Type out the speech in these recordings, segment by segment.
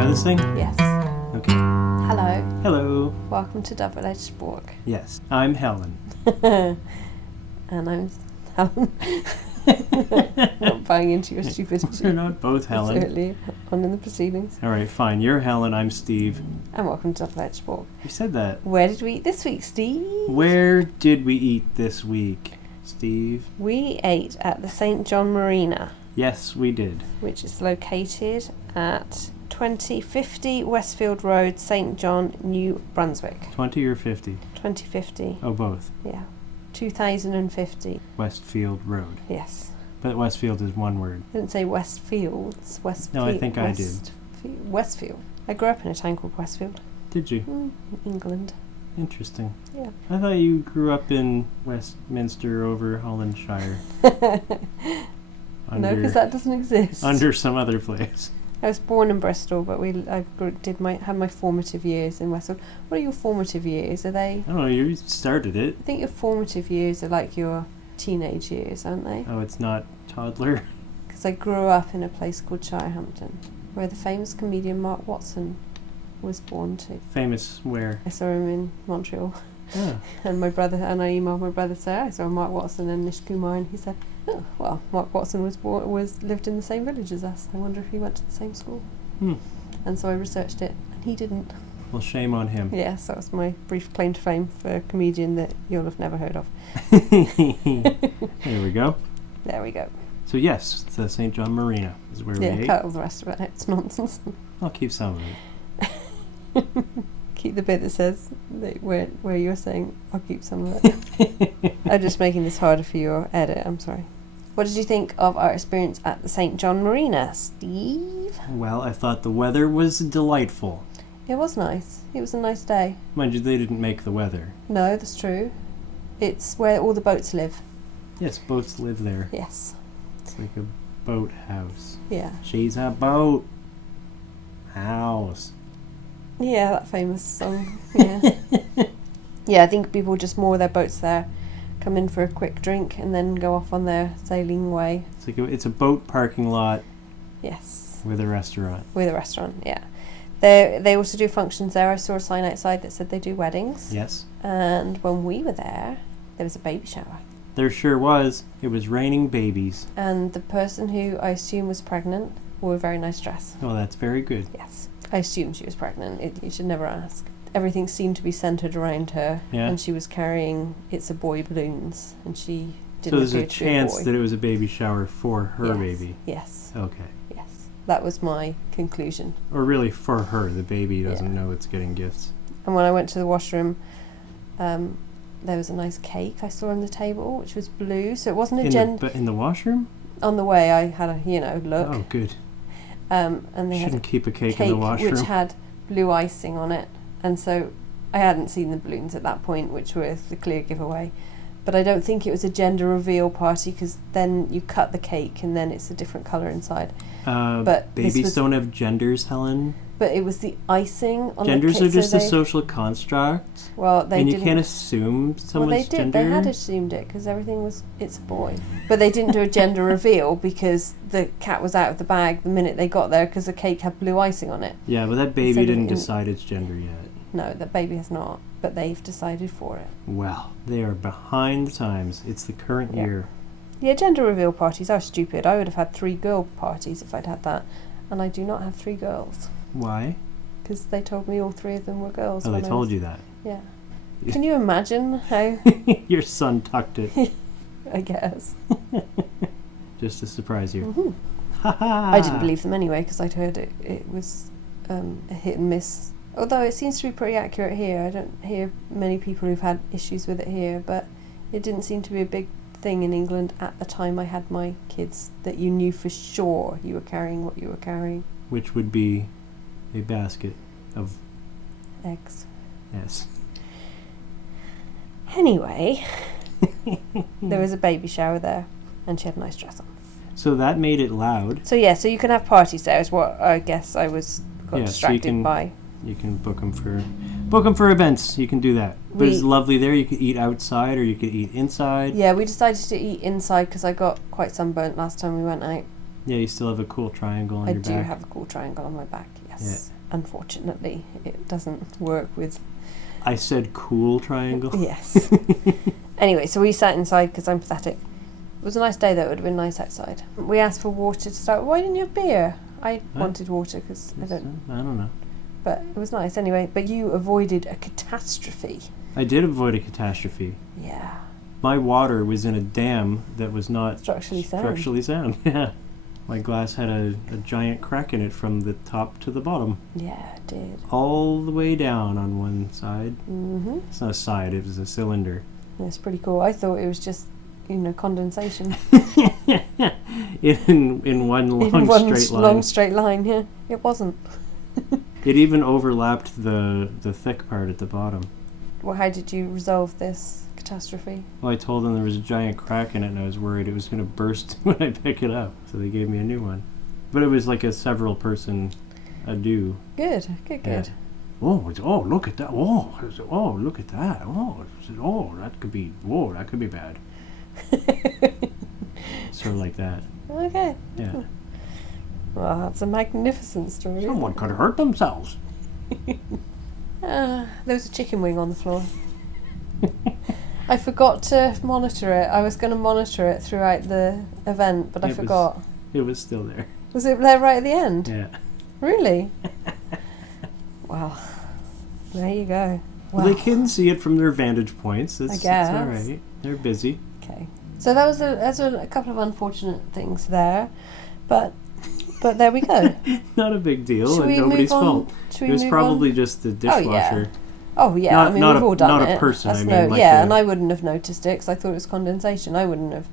try this thing? Yes. Okay. Hello. Hello. Welcome to Double-Edged Spork. Yes, I'm Helen. And I'm Helen. Not buying into your stupidity. We're not both Helen. It's early on in the proceedings. Alright, fine. You're Helen, I'm Steve. And welcome to Double-Edged Spork. You said that. Where did we eat this week, Steve? Where did we eat this week, Steve? We ate at the St. John Marina, Yes, we did. which is located at 2050 Westfield Road, St. John, New Brunswick. 20 or 50? 2050. Oh, both. Yeah. 2050. Westfield Road. Yes. But Westfield is one word. I didn't say Westfields. Westfield. No, I think I did. Westfield. I grew up in a town called Westfield. Did you? In England. Interesting. Yeah. I thought you grew up in Westminster over Hollandshire. No, because that doesn't exist. Under some other place. I was born in Bristol, but I had my formative years in Westfield. What are your formative years? Are they? I don't know, you started it. I think your formative years are like your teenage years, aren't they? Oh, it's not toddler? Because I grew up in a place called Shirehampton, where the famous comedian Mark Watson was born to. Famous where? I saw him in Montreal. Oh. And I emailed my brother saying I saw Mark Watson and Nish Kumar, and he said, "Oh, well, Mark Watson lived in the same village as us. I wonder if he went to the same school." And so I researched it, and he didn't. Well, shame on him. Yes, that was my brief claim to fame for a comedian that you'll have never heard of. There we go. There we go. So yes, the St. John Marina is where we ate. Cut all the rest of it. It's nonsense. I'll keep some of it. Keep the bit that says where you're saying I'll keep some of it. I'm just making this harder for your edit. I'm sorry. What did you think of our experience at the St. John Marina, Steve? Well, I thought the weather was delightful. It was nice. It was a nice day. Mind you, they didn't make the weather. No, that's true. It's where all the boats live. Yes, boats live there. Yes. It's like a boat house. Yeah. She's a boat house. Yeah, that famous song. Yeah. Yeah, I think people just moor their boats there, come in for a quick drink, and then go off on their sailing way. It's like it's a boat parking lot. Yes. With a restaurant. With a restaurant, yeah. They also do functions there. I saw a sign outside that said they do weddings. Yes. And when we were there was a baby shower. There sure was. It was raining babies. And the person who I assume was pregnant wore a very nice dress. Oh, that's very good. Yes. I assumed she was pregnant. You should never ask. Everything seemed to be centred around her. Yeah. And she was carrying It's a Boy balloons. And she didn't So there's appear a to be a chance boy. that it was a baby shower for her Yes. baby. Yes. Okay. Yes. That was my conclusion. Or really for her. The baby doesn't know it's getting gifts. And when I went to the washroom, there was a nice cake I saw on the table, which was blue. So it wasn't a But in the washroom? On the way, I had a look. Oh, good. And they Shouldn't keep a cake had in a the cake washroom. which had blue icing on it, and so I hadn't seen the balloons at that point, which were the clear giveaway. But I don't think it was a gender reveal party, because then you cut the cake and then it's a different colour inside. But babies don't have genders, Helen. But it was the icing on Genders the cake. are just a social construct. Well, they and you didn't. can't assume someone's Well, they did. gender. They had assumed it because everything was It's a Boy. But they didn't do a gender reveal because the cat was out of the bag the minute they got there, because the cake had blue icing on it. Yeah, but that baby didn't decide its gender yet. No, the baby has not, but they've decided for it. Well, they are behind the times. It's the current year. Yeah, gender reveal parties are stupid. I would have had 3 girl parties if I'd had that. And I do not have 3 girls. Why? Because they told me all 3 of them were girls. Oh, they told you that? Yeah. Can you imagine how... Your son tucked it. I guess. Just to surprise you. Mm-hmm. I didn't believe them anyway, because I'd heard it was a hit and miss. Although it seems to be pretty accurate here. I don't hear many people who've had issues with it here, but it didn't seem to be a big thing in England at the time I had my kids, that you knew for sure you were carrying what you were carrying. Which would be a basket of... eggs. Yes. Anyway, there was a baby shower there, and she had a nice dress on. So that made it loud. So yeah, so you can have parties there is what I guess I got distracted by. You can book them for events. You can do that. But it's lovely there. You could eat outside or you could eat inside. Yeah, we decided to eat inside because I got quite sunburnt last time we went out. Yeah, you still have a cool triangle on your back. I do have a cool triangle on my back, yes. Yes. Yeah. Unfortunately, it doesn't work with... I said cool triangle. Yes. Anyway, so we sat inside because I'm pathetic. It was a nice day though, it would have been nice outside. We asked for water to start. Why didn't you have beer? I wanted water because I don't know. But it was nice anyway. But you avoided a catastrophe. I did avoid a catastrophe. Yeah. My water was in a dam that was not structurally sound. Yeah. My glass had a giant crack in it from the top to the bottom. Yeah, it did. All the way down on one side. Mm-hmm. It's not a side, it was a cylinder. It's pretty cool. I thought it was just, condensation. in one long straight line, yeah. It wasn't. It even overlapped the thick part at the bottom. Well, how did you resolve this catastrophe? Well, I told them there was a giant crack in it and I was worried it was going to burst when I pick it up. So they gave me a new one. But it was like a several person ado. Good. Oh, look at that. Oh, look at that. That could be bad. Sort of like that. Okay. Yeah. Well, that's a magnificent story. Someone could hurt themselves. There was a chicken wing on the floor. I forgot to monitor it. I was going to monitor it throughout the event, but I forgot. It was still there. Was it there right at the end? Yeah. Really? Wow. There you go. Well, they can see it from their vantage points. I guess. It's all right. They're busy. Okay. So that was a couple of unfortunate things there, but there we go. Not a big deal, and nobody's fault. It was probably just the dishwasher. Oh yeah. We've all done it. Not a person. And I wouldn't have noticed it because I thought it was condensation. I wouldn't have.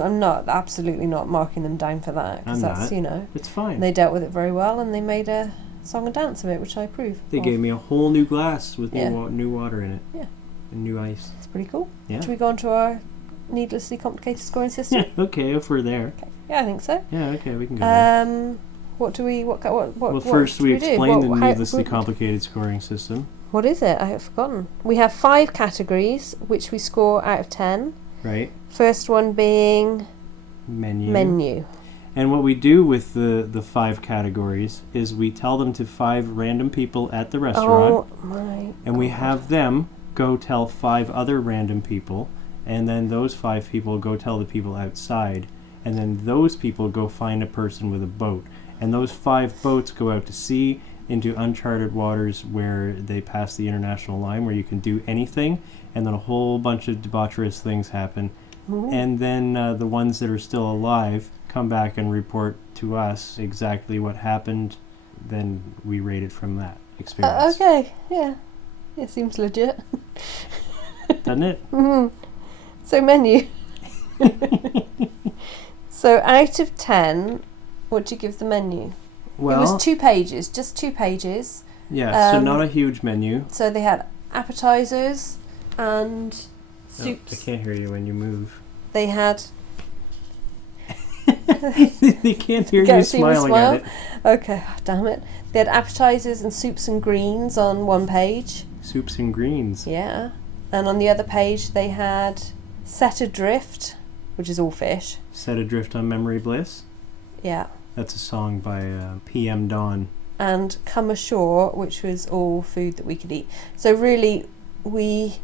I'm absolutely not marking them down for that because that's It's fine. They dealt with it very well and they made a song and dance of it, which I approve. They gave me a whole new glass with new water in it. Yeah. And new ice. It's pretty cool. Yeah. Should we go on to our needlessly complicated scoring system? Yeah. Okay, if we're there. Okay. Yeah, I think so. Yeah. Okay, we can go. There. Well, first we explain the needlessly complicated scoring system. What is it? I have forgotten. We have 5 categories, which we score out of 10. Right. First one being menu. And what we do with the 5 categories is we tell them to 5 random people at the restaurant. Oh my And God. we have them go tell 5 other random people, and then those 5 people go tell the people outside, and then those people go find a person with a boat. And those 5 boats go out to sea into uncharted waters where they pass the international line where you can do anything, and then a whole bunch of debaucherous things happen. Ooh. And then the ones that are still alive come back and report to us exactly what happened. Then we rate it from that experience. Okay, yeah. It seems legit. Doesn't it? Mm-hmm. So menu. So out of 10, what do you give the menu? Well, it was 2 pages, just 2 pages. Yeah, so not a huge menu. So they had appetizers and soups. I can't hear you when you move. They had... They can't hear you smiling at it. Okay, damn it. They had appetizers and soups and greens on one page. Soups and greens. Yeah. And on the other page they had Set Adrift, which is all fish. Set Adrift on Memory Bliss. Yeah. That's a song by PM Dawn. And Come Ashore, which was all food that we could eat. So really, we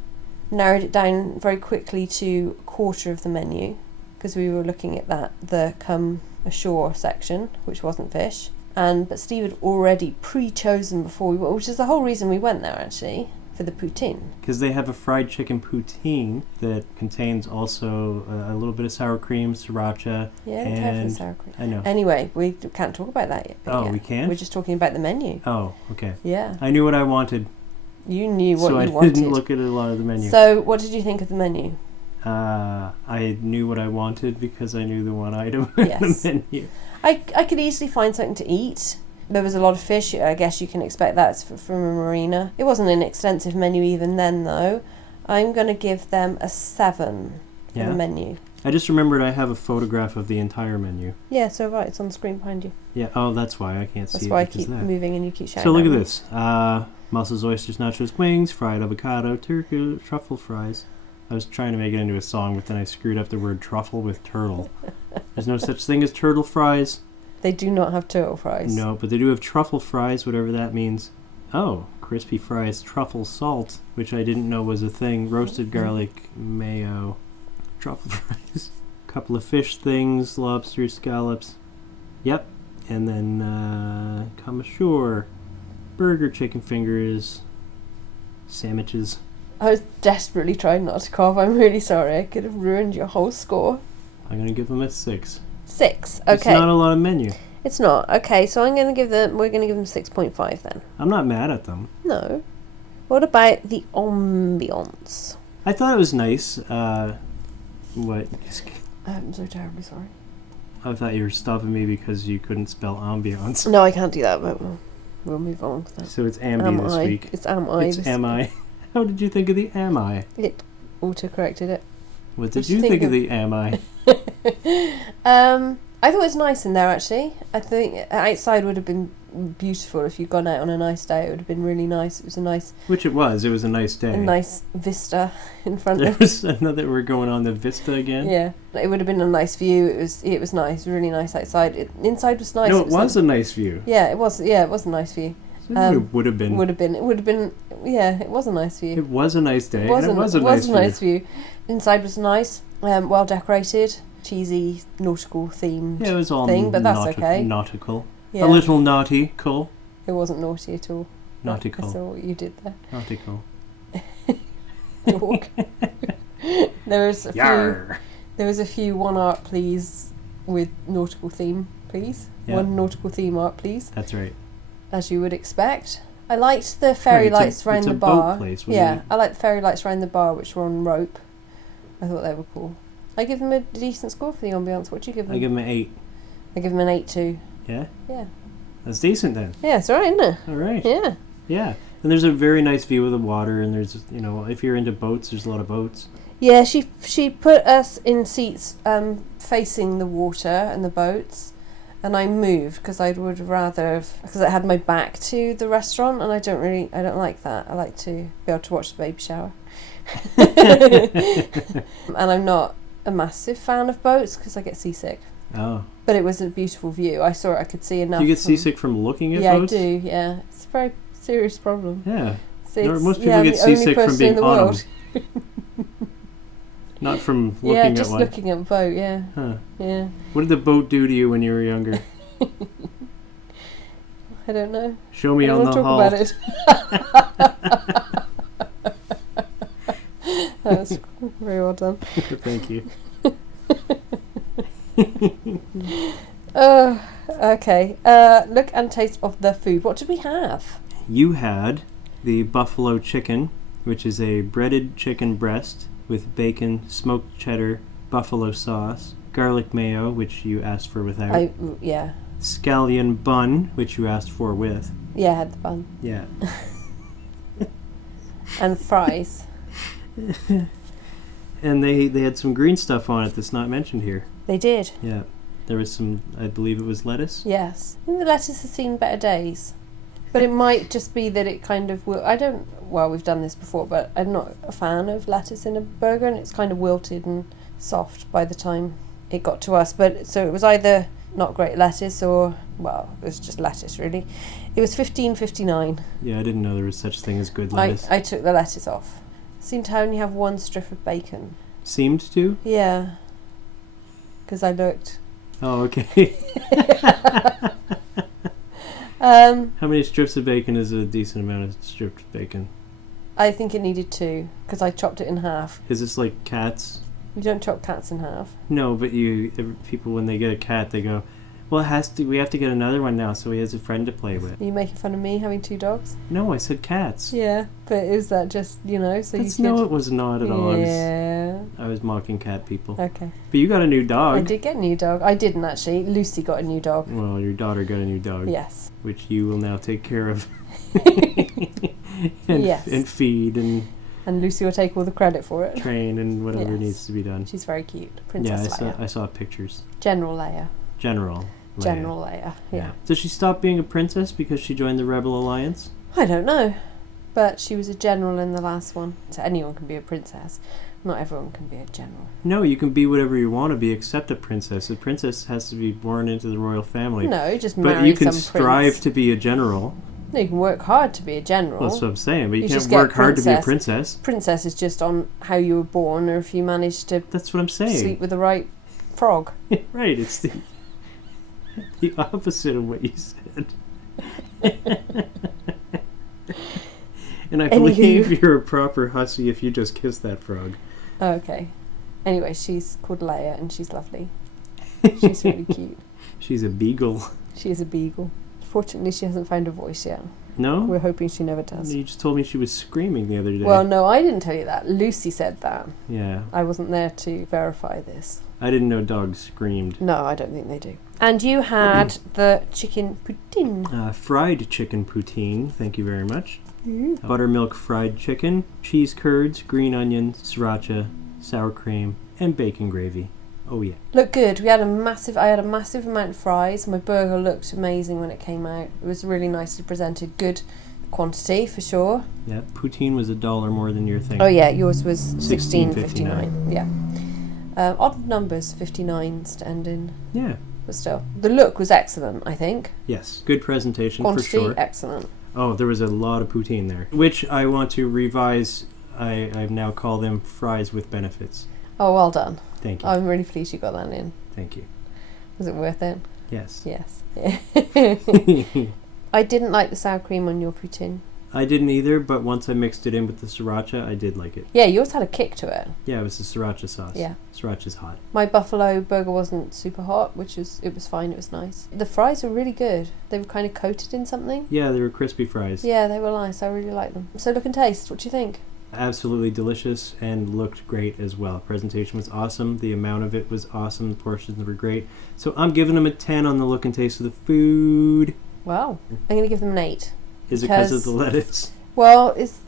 narrowed it down very quickly to a quarter of the menu, because we were looking at the Come Ashore section, which wasn't fish. But Steve had already pre-chosen before we went, which is the whole reason we went there, actually, for the poutine. Because they have a fried chicken poutine that contains also a little bit of sour cream, sriracha. Yeah, and sour cream. I know. Anyway, we can't talk about that yet. We can't? We're just talking about the menu. Oh, okay. Yeah. I knew what I wanted. You knew what you wanted. So I didn't look at a lot of the menu. So what did you think of the menu? I knew what I wanted because I knew the one item in the menu. I could easily find something to eat. There was a lot of fish. I guess you can expect that from a marina. It wasn't an extensive menu even then, though. I'm going to give them a 7 for the menu. I just remembered I have a photograph of the entire menu. Yeah, so right, it's on the screen behind you. Yeah, oh, that's why I can't see it. That's why I keep moving and you keep shouting. So look at this. Mussels, oysters, nachos, wings, fried avocado, turkey, truffle fries. I was trying to make it into a song, but then I screwed up the word truffle with turtle. There's no such thing as turtle fries. They do not have turtle fries. No, but they do have truffle fries, whatever that means. Oh, crispy fries, truffle salt, which I didn't know was a thing. Roasted garlic, mayo, truffle fries. Couple of fish things, lobster, scallops. Yep. And then come ashore. Burger, chicken fingers, sandwiches. I was desperately trying not to cough. I'm really sorry. I could have ruined your whole score. I'm going to give them a 6. 6. Okay. It's not a lot of menu. It's not. Okay, so we're going to give them 6.5 then. I'm not mad at them. No. What about the ambience? I thought it was nice. What? I'm so terribly sorry. I thought you were stopping me because you couldn't spell ambiance. No, I can't do that, but we'll move on with that. So it's ambi this week. It's am I. It's am I. How did you think of the am I? It auto-corrected it. What did you think of the am I? I thought it was nice in there, actually. I think outside would have been beautiful if you'd gone out on a nice day. It would have been really nice. It was a nice... Which it was. It was a nice day. A nice vista in front there of... was another... We're going on the vista again? Yeah. It would have been a nice view. It was nice. Really nice outside. Inside was nice. No, it was a nice view. Yeah, it was. Yeah, it was a nice view. It would have been. It would have been... Yeah, it was a nice view. It was a nice day, and it was a nice view. Inside was nice. Well decorated. Cheesy, nautical themed yeah, it was all thing, but that's okay. Nautical. Yeah. A little naughty, cool. It wasn't naughty at all. Nautical. I saw what you did there. Nautical. Dog. There was a few one art please with nautical theme, please. Yeah. One nautical theme art, please. That's right. As you would expect. I liked the fairy lights around the bar. Boat place, I liked the fairy lights around the bar, which were on rope. I thought they were cool. I give them a decent score for the ambience. What do you give them? I give them an 8. I give them an 8 too. Yeah? Yeah. That's decent then. Yeah, it's alright, isn't it? Alright. Yeah. Yeah. And there's a very nice view of the water, and there's, if you're into boats, there's a lot of boats. Yeah, she put us in seats facing the water and the boats, and I moved because I would rather because I had my back to the restaurant, and I don't like that. I like to be able to watch the baby shower. And I'm not a massive fan of boats because I get seasick. Oh. But it was a beautiful view. I saw it. I could see enough. Do you get seasick from looking at boats? Yeah, I do. Yeah, it's a very serious problem. Yeah. So most people get seasick from being on them. Not from looking at one. Yeah, just looking at a boat. Yeah. Huh. Yeah. What did the boat do to you when you were younger? I don't know. Show me on the hull. I don't talk about it. That's very well done. Thank you. Okay. Look and taste of the food. What did we have? You had the buffalo chicken, which is a breaded chicken breast with bacon, smoked cheddar, buffalo sauce, garlic mayo, which you asked for without. Yeah. Scallion bun, which you asked for with. Yeah, I had the bun. Yeah. And fries. And they had some green stuff on it that's not mentioned here. They did. Yeah. There was some, I believe it was lettuce. Yes. I think the lettuce has seen better days. But it might just be that it kind of well, we've done this before, but I'm not a fan of lettuce in a burger, and it's kind of wilted and soft by the time it got to us. But so it was either not great lettuce or, well, it was just lettuce really. It was $15.59. Yeah, I didn't know there was such thing as good lettuce. I took the lettuce off. Seemed to only have one strip of bacon. Seemed to? Yeah. Because I looked. Oh, okay. How many strips of bacon is a decent amount of stripped bacon? I think it needed 2 because I chopped it in half. Is this like cats? You don't chop cats in half. No, but people when they get a cat, they go, well, we have to get another one now so he has a friend to play with. Are you making fun of me having 2 dogs? No, I said cats. Yeah, but is that just, so No, it was not at all. Yeah. I was mocking cat people. Okay. But you got a new dog. I did get a new dog. I didn't actually. Lucy got a new dog. Well, your daughter got a new dog. Yes. Which you will now take care of. Yes. And feed and Lucy will take all the credit for it. Train and whatever needs to be done. She's very cute. Princess Leia. I saw pictures. General Leia. General Leia, yeah. Does she stop being a princess because she joined the Rebel Alliance? I don't know. But she was a general in the last one. So anyone can be a princess. Not everyone can be a general. No, you can be whatever you want to be except a princess. A princess has to be born into the royal family. No, just marry some But you can prince. strive to be a general. No, you can work hard to be a general. Well, that's what I'm saying, but you just can't work get hard to be a princess. princess. Princess is just on how you were born, or if you managed to That's what I'm saying. sleep with the right frog. Right, it's the opposite of what you said. And I believe you're a proper hussy if you just kiss that frog. Oh, okay. Anyway, she's called Leia and she's lovely. She's really cute. She's a beagle. She is a beagle. Fortunately, she hasn't found her voice yet. No? We're hoping she never does. You just told me she was screaming the other day. Well, no, I didn't tell you that. Lucy said that. Yeah. I wasn't there to verify this. I didn't know dogs screamed. No, I don't think they do. And you had the chicken poutine. Fried chicken poutine, thank you very much. Mm. Buttermilk fried chicken, cheese curds, green onions, sriracha, sour cream, and bacon gravy. Oh yeah. Looked good. I had a massive amount of fries. My burger looked amazing when it came out. It was really nicely presented. Good quantity for sure. Yeah, poutine was $1 more than your thing. Oh yeah, yours was $16.59. Yeah. Odd numbers, 59s to end in. Yeah. But still, the look was excellent, I think. Yes, good presentation Quantity, for sure. Excellent. Oh, there was a lot of poutine there, which I want to revise. I now call them fries with benefits. Oh, well done. Thank you. I'm really pleased you got that in. Thank you. Was it worth it? Yes. Yes. I didn't like the sour cream on your poutine. I didn't either, but once I mixed it in with the sriracha, I did like it. Yeah, yours had a kick to it. Yeah, it was the sriracha sauce. Yeah. Sriracha's hot. My buffalo burger wasn't super hot, it was fine, it was nice. The fries were really good. They were kind of coated in something. Yeah, they were crispy fries. Yeah, they were nice. I really liked them. So look and taste, what do you think? Absolutely delicious and looked great as well. Presentation was awesome. The amount of it was awesome. The portions were great. So I'm giving them a 10 on the look and taste of the food. Wow. I'm going to give them an 8. Is it because of the lettuce? Well, it's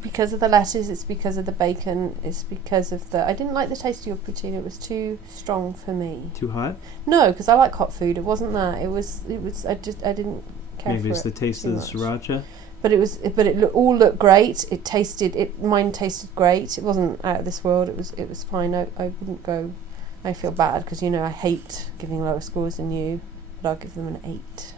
because of the lettuce, it's because of the bacon, it's because of the... I didn't like the taste of your poutine. It was too strong for me. Too hot? No, because I like hot food. It wasn't that. It was I didn't care for it. Maybe it's the taste of the sriracha? But it all looked great. Mine tasted great. It wasn't out of this world. It was fine. I wouldn't go... I feel bad because, I hate giving lower scores than you, but I'll give them an 8,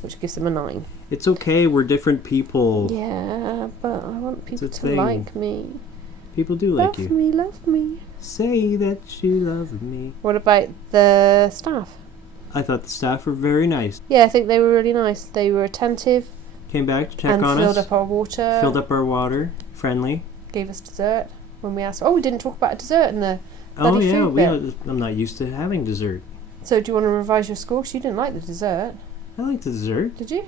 which gives them a 9. It's okay, we're different people. Yeah, but I want people to like me. People do like you. Love me. Say that you love me. What about the staff? I thought the staff were very nice. Yeah, I think they were really nice. They were attentive. Came back to check on us. And filled up our water. Filled up our water. Friendly. Gave us dessert when we asked. Oh, we didn't talk about a dessert in the bloody food bit. I'm not used to having dessert. So do you want to revise your score? 'Cause you didn't like the dessert. I like the dessert. Did you?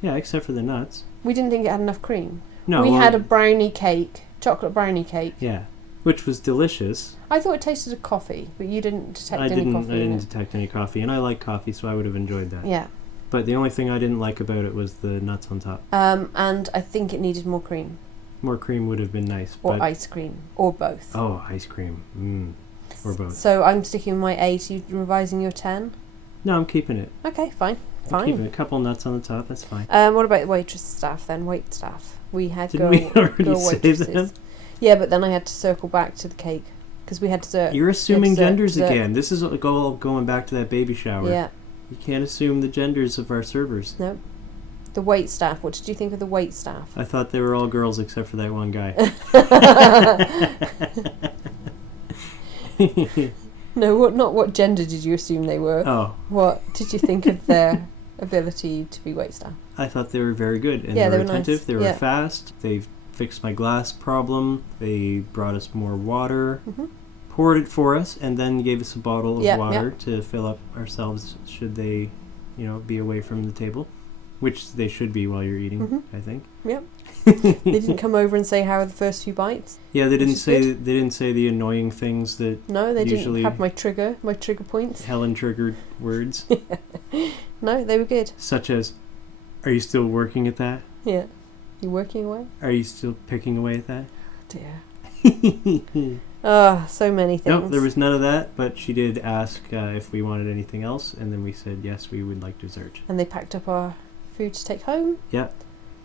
Yeah, except for the nuts. We didn't think it had enough cream. No. We had a brownie cake, chocolate brownie cake. Yeah, which was delicious. I thought it tasted of coffee, but you didn't detect any coffee. I didn't detect any coffee, and I like coffee, so I would have enjoyed that. Yeah. But the only thing I didn't like about it was the nuts on top. And I think it needed more cream. More cream would have been nice. Or ice cream, or both. Oh, ice cream. Or both. So I'm sticking with my 8. Are you revising your 10? No, I'm keeping it. Okay, fine. I'm keeping a couple nuts on the top, that's fine. What about the waitress staff then? Wait staff. We had Didn't we already say them? Yeah, but then I had to circle back to the cake because we had dessert. You're assuming genders again. This is all going back to that baby shower. Yeah. You can't assume the genders of our servers. No. The wait staff. What did you think of the wait staff? I thought they were all girls except for that one guy. No, not what gender did you assume they were? Oh. What did you think of their ability to be wait staff? I thought they were very good. And yeah, they were attentive. Nice. They were fast. They fixed my glass problem. They brought us more water. Mm-hmm. Poured it for us, and then gave us a bottle of water to fill up ourselves should they, be away from the table, which they should be while you're eating, I think. Yep. They didn't come over and say how are the first few bites. Yeah, they didn't say the annoying things that. No, they didn't have my trigger points. Helen triggered words. No, they were good. Such as, are you still working at that? Yeah. You working away? Are you still picking away at that? Dear. So many things. Nope, there was none of that, but she did ask if we wanted anything else, and then we said yes, we would like dessert. And they packed up our food to take home. Yeah.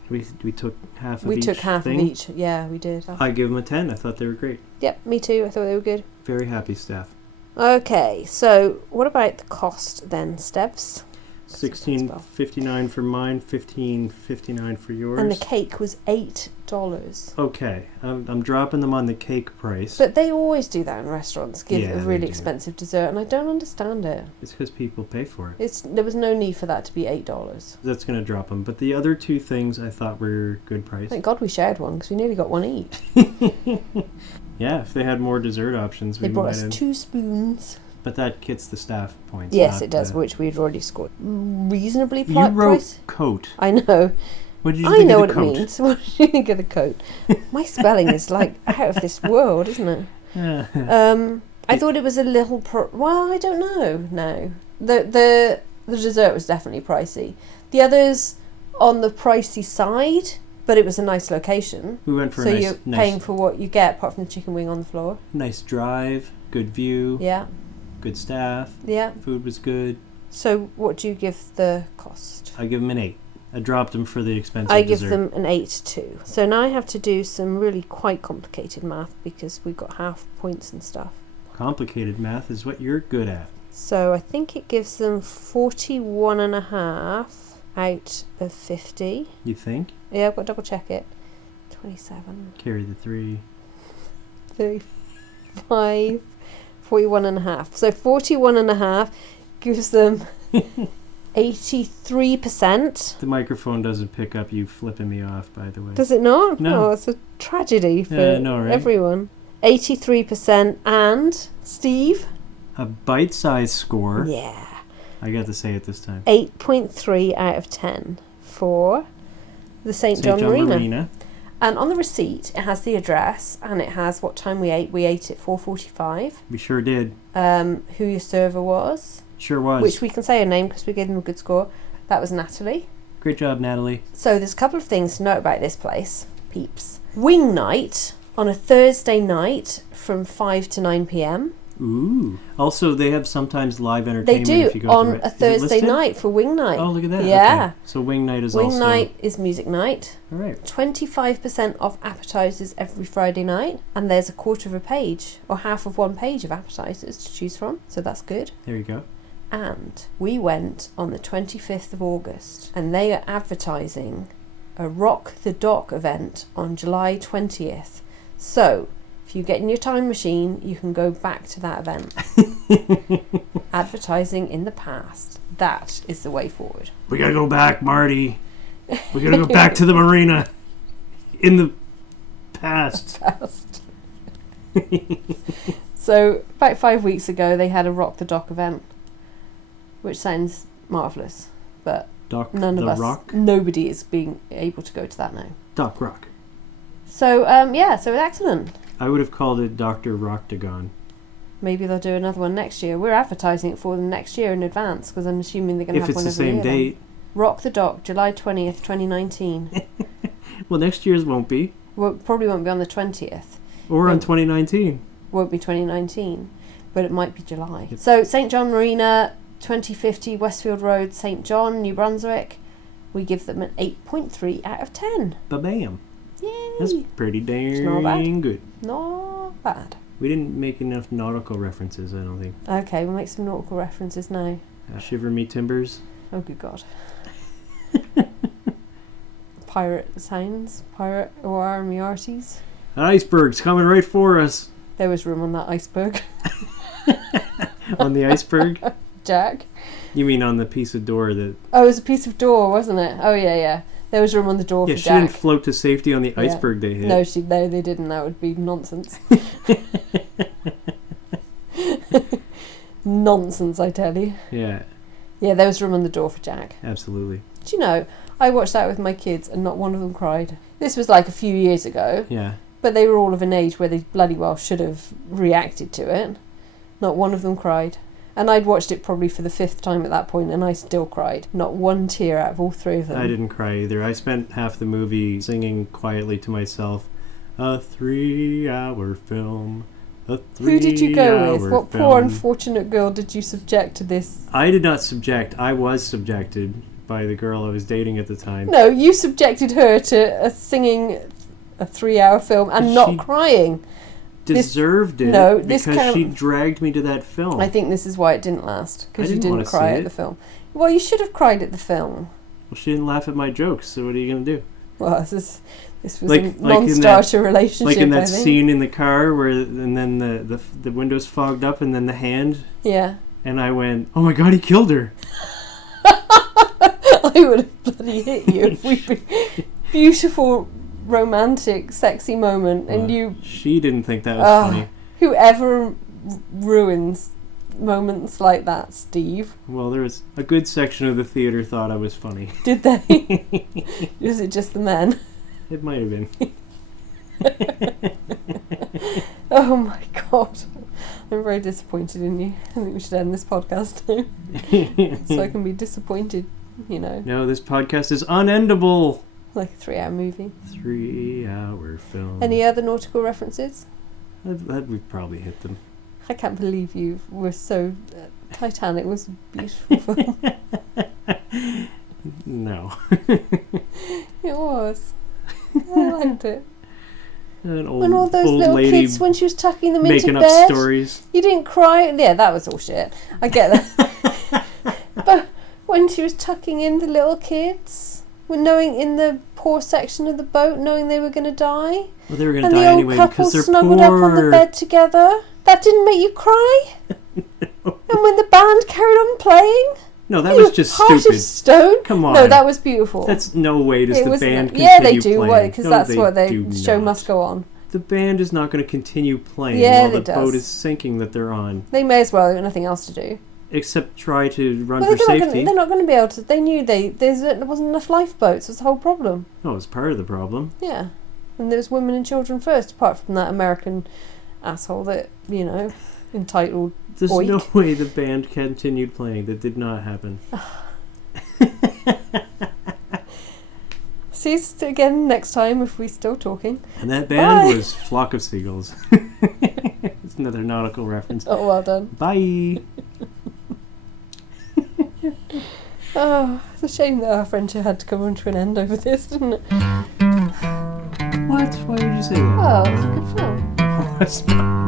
We took half of We each took half thing. of each. Yeah, we did. I give them a 10. I thought they were great. Yep, me too. I thought they were good. Very happy staff. Okay, so what about the cost then, Stevs? $16.59 for mine, $15.59 for yours. And the cake was $8. Okay, I'm dropping them on the cake price. But they always do that in restaurants, give Yeah, a they really do. expensive dessert, and I don't understand it. It's because people pay for it. There was no need for that to be $8. That's going to drop them. But the other two things I thought were good price. Thank God we shared one, because we nearly got one each. Yeah, if they had more dessert options, They we brought might us have. 2 spoons. But that gets the staff points. Yes, not it does, the- which we'd already scored. Reasonably You wrote price. coat. I know. What did you I think know of what the it coat? means. What do you think of the coat? My spelling is like out of this world, isn't it? I thought it was a little. Well, I don't know. No, the dessert was definitely pricey. The others on the pricey side, but it was a nice location. We went for So a you're paying for what you get, apart from the chicken wing on the floor. nice drive, good view, Yeah, good staff, yeah. food was good. So what do you give the cost? I give them an 8. I dropped them for the expensive I give dessert. them an 8 too. So now I have to do some really quite complicated math because we've got half points and stuff. Complicated math is what you're good at. So I think it gives them 41.5 out of 50. You think? Yeah, I've got to double check it. 27, Carry the 3. 35, 41.5. So 41.5 gives them 83%. The microphone doesn't pick up you flipping me off, by the way. Does it not? No. Oh, it's a tragedy for Yeah, I know, right? everyone. 83% and Steve? A bite-sized score. Yeah. I got to say it this time. 8.3 out of 10 for the St. John Marina. And on the receipt, it has the address and it has what time we ate. We ate at 4:45. We sure did. Who your server was, Sure was. which we can say her name because we gave them a good score. That was Natalie. Great job, Natalie. So there's a couple of things to note about this place, peeps. Wing night on a Thursday night from 5 to 9 p.m. Ooh. Also, they have sometimes live They entertainment do if you go on to it. a Is it Thursday listed? night for wing night. Oh, look at that. Yeah. Okay. So wing night is Wing also... night is music night. All right. 25% off appetizers every Friday night, and there's a quarter of a page or half of one page of appetizers to choose from, so that's good. There you go. And we went on the 25th of August, and they are advertising a Rock the Dock event on July 20th. So if you get in your time machine, you can go back to that event. Advertising in the past. That is the way forward. We gotta go back, Marty. We gotta go back to the marina. In the past. So about 5 weeks ago, they had a Rock the Dock event, which sounds marvellous, but Doc none of the us, Rock. nobody is being able to go to that now. Doc Rock. So yeah, so it's excellent. I would have called it Dr. Roctagon. Maybe they'll do another one next year. We're advertising it for them next year in advance because I'm assuming they're going to If have it's one the every same year then. date. Rock the Dock, July 20th, 2019. Well, next year's won't be. Well, probably won't be on the 20th. Or on Won't- 2019. Won't be 2019, but it might be July. Yep. So St. John Marina, 2050 Westfield Road, St. John, New Brunswick. We give them an 8.3 out of 10. Ba-bam. Yay! That's pretty not bad. dang good. Not bad. We didn't make enough nautical references, I don't think. Okay, we'll make some nautical references now. Shiver me timbers. Oh, good God. Pirate sounds. Pirate or me arties. An iceberg's coming right for us. There was room on that iceberg. On the iceberg? Jack. You mean on the piece of door that... Oh, it was a piece of door, wasn't it? Oh, yeah, yeah. There was room on the door Yeah, for she didn't Jack. float to safety on the Yeah. iceberg they hit. No, they didn't. That would be nonsense. Nonsense, I tell you. Yeah, Yeah, there was room on the door for Jack. absolutely. Do you know, I watched that with my kids and not one of them cried. This was like a few years ago, Yeah. but they were all of an age where they bloody well should have reacted to it. Not one of them cried. And I'd watched it probably for the 5th time at that point and I still cried. Not one tear out of all 3 of them. I didn't cry either. I spent half the movie singing quietly to myself, a 3-hour film, a 3-hour Who did you go with? What poor film." unfortunate girl did you subject to this? I did not subject. I was subjected by the girl I was dating at the time. No, you subjected her to singing a 3-hour film and not crying. Deserved it because she dragged me to that film. I think this is why it didn't last, because you didn't cry at the film. Well, you should have cried at the film. Well, she didn't laugh at my jokes, so what are you going to do? Well, this was a non-starter relationship. Like in that scene in the car where, and then the windows fogged up, and then the hand. Yeah. And I went, "Oh my God, he killed her!" I would have bloody hit you if we'd been beautiful, romantic, sexy moment, and you. She didn't think that was funny. Whoever ruins moments like that, Steve. Well, there was a good section of the theater thought I was funny. Did they? Was it just the men? It might have been. Oh my God. I'm very disappointed in you. I think we should end this podcast now. So I can be disappointed, you know. No, this podcast is unendable. Like a 3-hour movie. 3-hour film. Any other nautical references? We've probably hit them. I can't believe you were so... Titanic was a beautiful film. No. It was. I liked it. When all those little kids, when she was tucking them into bed, making up stories. You didn't cry. Yeah, that was all shit. I get that. But when she was tucking in the little kids, knowing in the poor section of the boat, knowing they were going to die, well, they were going to die anyway because they're poor. And the old couple snuggled up on the bed together. That didn't make you cry. No. And when the band carried on playing. No, that was just Heart stupid. Of Stone? Come on. No, that was beautiful. That's no way does the band continue yeah, they do, playing. because that's what the show must go on. The band is not going to continue playing while the boat is sinking that they're on. They may as well have nothing else to do. Except try to run for safety. They're not going to be able to. They knew there wasn't enough lifeboats. That's the whole problem. Oh, it's part of the problem. Yeah. And there was women and children first, apart from that American asshole that, you know, entitled There's Oik. No way the band continued playing. That did not happen. See us again next time if we're still talking. And that band was Flock of Seagulls. It's another nautical reference. Oh, well done. Bye. Oh, it's a shame that our friendship had to come to an end over this, didn't it? What? Why would you say that? Oh, it's a good film. That's not